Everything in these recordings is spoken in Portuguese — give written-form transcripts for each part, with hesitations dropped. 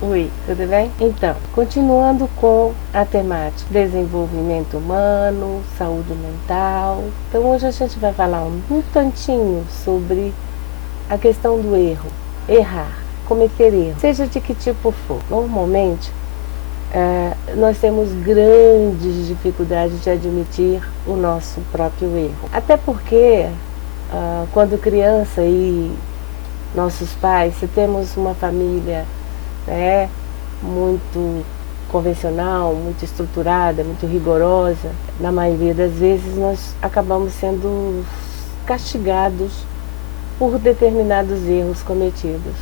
Oi, tudo bem? Então, continuando com a temática desenvolvimento humano, saúde mental. Então, hoje a gente vai falar um tantinho sobre a questão do erro, errar, cometer erro, seja de que tipo for. Normalmente, nós temos grandes dificuldades de admitir o nosso próprio erro. Até porque, quando criança e nossos pais, se temos uma família muito convencional, muito estruturada, muito rigorosa, na maioria das vezes nós acabamos sendo castigados por determinados erros cometidos.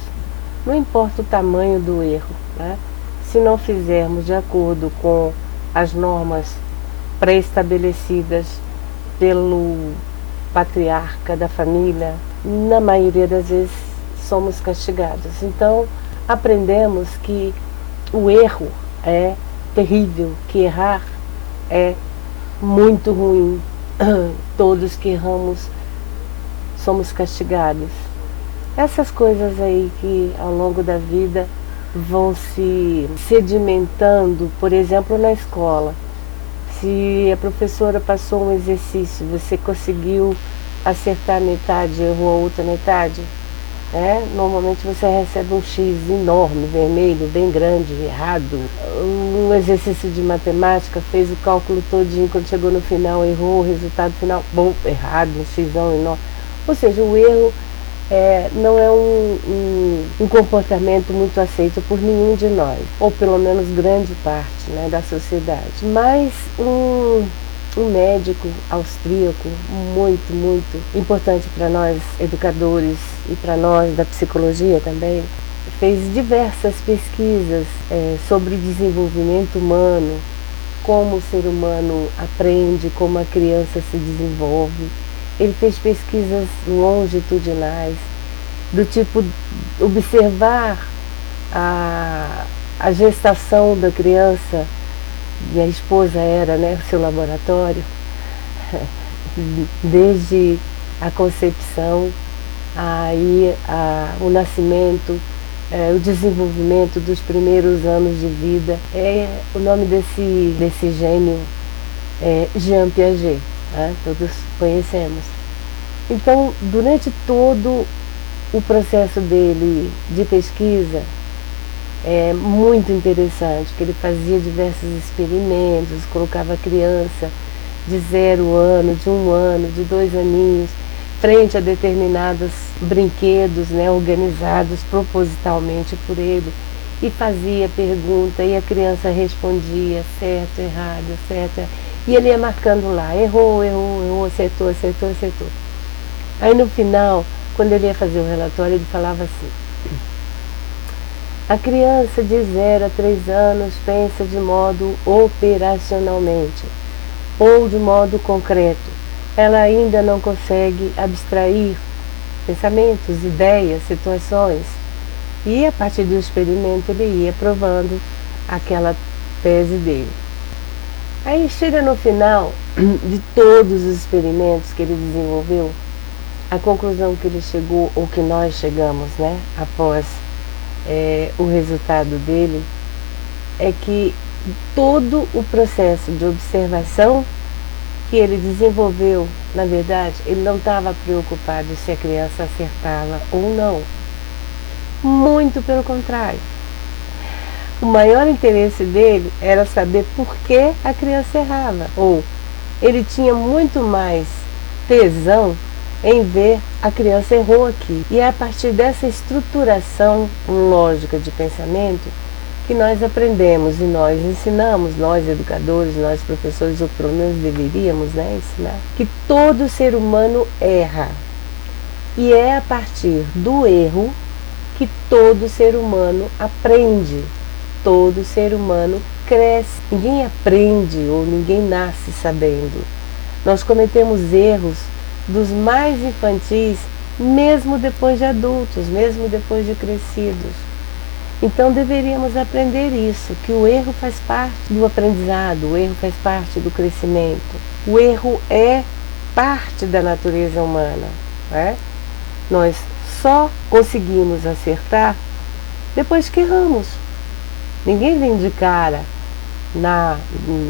Não importa o tamanho do erro, se não fizermos de acordo com as normas pré-estabelecidas pelo patriarca da família, na maioria das vezes somos castigados. Então, aprendemos que o erro é terrível, que errar é muito ruim. Todos que erramos somos castigados. Essas coisas aí que ao longo da vida vão se sedimentando, por exemplo, na escola. Se a professora passou um exercício, você conseguiu acertar metade, errou a outra metade, normalmente você recebe um X enorme, vermelho, bem grande, errado. Um exercício de matemática, fez o cálculo todinho, quando chegou no final, errou, o resultado final, bom, errado, um Xão enorme. Ou seja, o erro não é um comportamento muito aceito por nenhum de nós, ou pelo menos grande parte da sociedade. Mas um médico austríaco muito importante para nós educadores e para nós da psicologia também, fez diversas pesquisas sobre desenvolvimento humano, como o ser humano aprende, como a criança se desenvolve. Ele fez pesquisas longitudinais, do tipo observar a gestação da criança. Minha esposa era seu laboratório, desde a concepção, o nascimento, o desenvolvimento dos primeiros anos de vida. O nome desse gênio é Jean Piaget, todos conhecemos. Então, durante todo o processo dele de pesquisa, é muito interessante, que ele fazia diversos experimentos, colocava a criança de 0 ano, de 1 ano, de 2 aninhos, frente a determinados brinquedos, organizados propositalmente por ele, e fazia pergunta, e a criança respondia certo, errado, certo, e ele ia marcando lá, errou, acertou. Aí no final, quando ele ia fazer o relatório, ele falava assim: a criança de 0 a 3 anos pensa de modo operacionalmente, ou de modo concreto. Ela ainda não consegue abstrair pensamentos, ideias, situações. E a partir do experimento ele ia provando aquela tese dele. Aí chega no final de todos os experimentos que ele desenvolveu, a conclusão que ele chegou, ou que nós chegamos, após o resultado dele, é que todo o processo de observação que ele desenvolveu, na verdade, ele não estava preocupado se a criança acertava ou não. Muito pelo contrário. O maior interesse dele era saber por que a criança errava. Ou ele tinha muito mais tesão em ver a criança errou aqui. E é a partir dessa estruturação lógica de pensamento que nós aprendemos e nós ensinamos, nós educadores, nós professores, ou pelo menos deveríamos ensinar, que todo ser humano erra. E é a partir do erro que todo ser humano aprende, todo ser humano cresce. Ninguém aprende ou ninguém nasce sabendo. Nós cometemos erros dos mais infantis, mesmo depois de adultos, mesmo depois de crescidos. Então deveríamos aprender isso, que o erro faz parte do aprendizado, o erro faz parte do crescimento. O erro é parte da natureza humana. Nós só conseguimos acertar depois que erramos. Ninguém vem de cara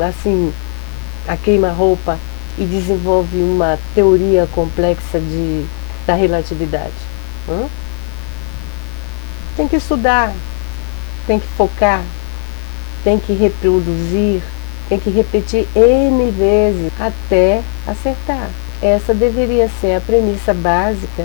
assim, a queima-roupa e desenvolve uma teoria complexa da relatividade. Tem que estudar, tem que focar, tem que reproduzir, tem que repetir N vezes até acertar. Essa deveria ser a premissa básica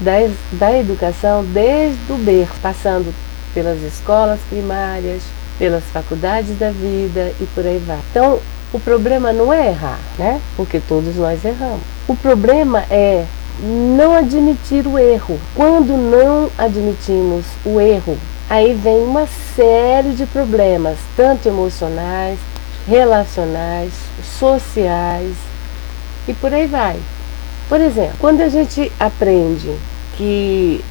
da educação desde o berço, passando pelas escolas primárias, pelas faculdades da vida e por aí vai. Então, o problema não é errar, né? Porque todos nós erramos. O problema é não admitir o erro. Quando não admitimos o erro, aí vem uma série de problemas, tanto emocionais, relacionais, sociais e por aí vai. Por exemplo, quando a gente aprende que,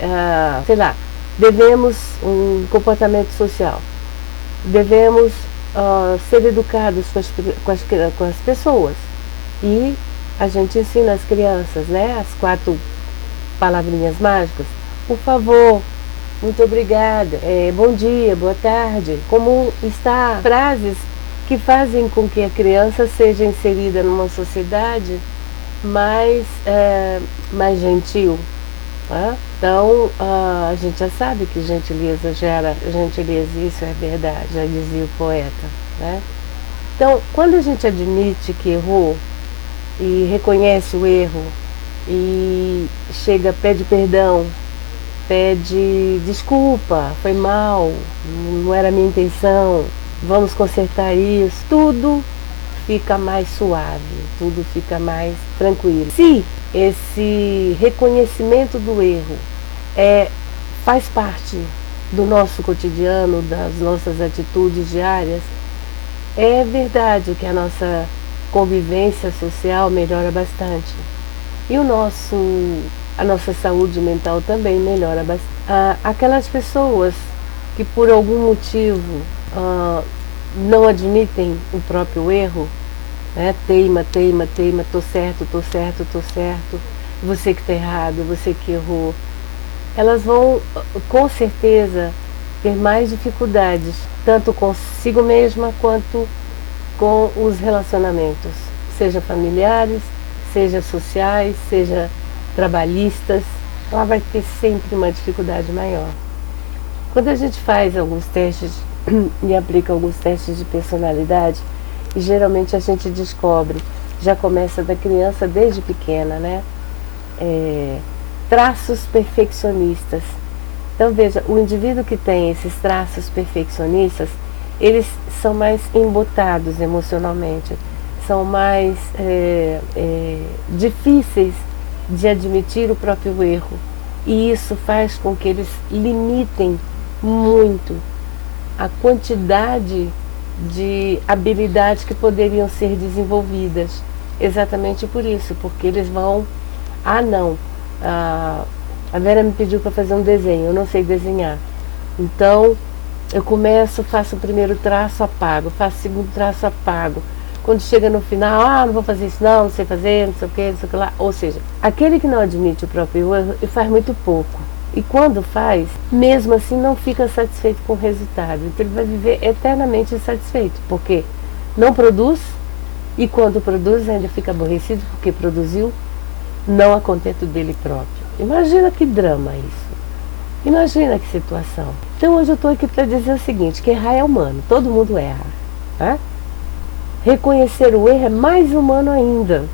sei lá, devemos um comportamento social, devemos ser educados com as pessoas, e a gente ensina as crianças, né, as 4 palavrinhas mágicas: por favor, muito obrigada, bom dia, boa tarde, como está? Frases que fazem com que a criança seja inserida numa sociedade mais gentil. Então, a gente já sabe que gentileza gera gentileza, isso é verdade, já dizia o poeta, né? Então, quando a gente admite que errou e reconhece o erro e pede perdão, pede desculpa, foi mal, não era a minha intenção, vamos consertar isso, tudo fica mais suave, tudo fica mais tranquilo. Se esse reconhecimento do erro faz parte do nosso cotidiano, das nossas atitudes diárias, é verdade que a nossa convivência social melhora bastante. E a nossa saúde mental também melhora bastante. Aquelas pessoas que por algum motivo não admitem o próprio erro, né? Teima, tô certo, você que está errado, você que errou, elas vão com certeza ter mais dificuldades, tanto consigo mesma quanto com os relacionamentos, seja familiares, seja sociais, seja trabalhistas. Ela vai ter sempre uma dificuldade maior. Quando a gente faz alguns testes e aplica alguns testes de personalidade, e geralmente a gente descobre, já começa da criança desde pequena, né? Traços perfeccionistas. Então veja, o indivíduo que tem esses traços perfeccionistas, eles são mais embotados emocionalmente, são mais difíceis de admitir o próprio erro, e isso faz com que eles limitem muito a quantidade de habilidades que poderiam ser desenvolvidas, exatamente por isso, porque eles vão, a Vera me pediu para fazer um desenho, eu não sei desenhar, então eu começo, faço o primeiro traço, apago, faço o segundo traço, apago, quando chega no final, não vou fazer isso não sei fazer, não sei o que, não sei o que lá. Ou seja, aquele que não admite o próprio erro faz muito pouco. E quando faz, mesmo assim não fica satisfeito com o resultado. Então ele vai viver eternamente insatisfeito, porque não produz, e quando produz ainda fica aborrecido porque produziu não a contento dele próprio. Imagina que drama isso. Imagina que situação. Então hoje eu estou aqui para dizer o seguinte, que errar é humano, todo mundo erra. Né? Reconhecer o erro é mais humano ainda,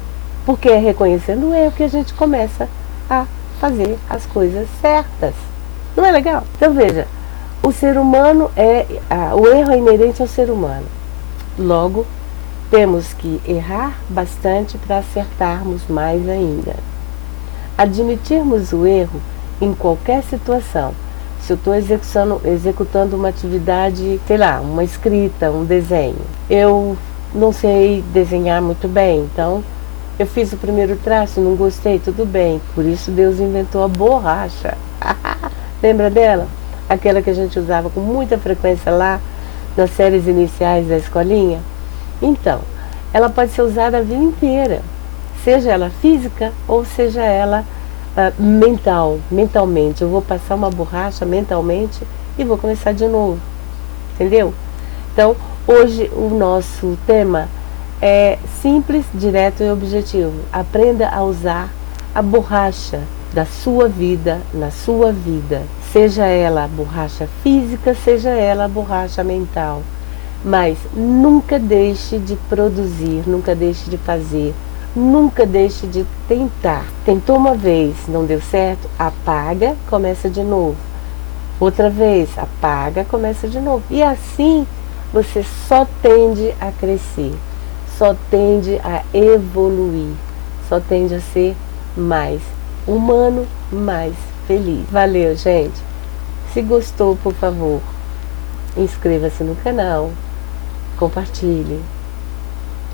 porque é reconhecendo o erro que a gente começa a fazer as coisas certas. Não é legal? Então veja, o ser humano o erro é inerente ao ser humano. Logo, temos que errar bastante para acertarmos mais ainda. Admitirmos o erro em qualquer situação. Se eu estou executando uma atividade, sei lá, uma escrita, um desenho, eu não sei desenhar muito bem, então eu fiz o primeiro traço, não gostei, tudo bem. Por isso Deus inventou a borracha. Lembra dela? Aquela que a gente usava com muita frequência lá nas séries iniciais da escolinha? Então, ela pode ser usada a vida inteira, seja ela física ou seja ela mentalmente. Eu vou passar uma borracha mentalmente e vou começar de novo, entendeu? Então, hoje o nosso tema é simples, direto e objetivo. Aprenda a usar a borracha da sua vida na sua vida. Seja ela a borracha física, seja ela a borracha mental. Mas nunca deixe de produzir, nunca deixe de fazer, nunca deixe de tentar. Tentou uma vez, não deu certo, apaga, começa de novo. Outra vez, apaga, começa de novo. E assim você só tende a crescer, só tende a evoluir, só tende a ser mais humano, mais feliz. Valeu, gente! Se gostou, por favor, inscreva-se no canal, compartilhe,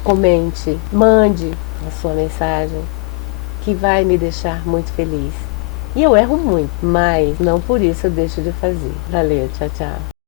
comente, mande a sua mensagem, que vai me deixar muito feliz. E eu erro muito, mas não por isso eu deixo de fazer. Valeu, tchau, tchau.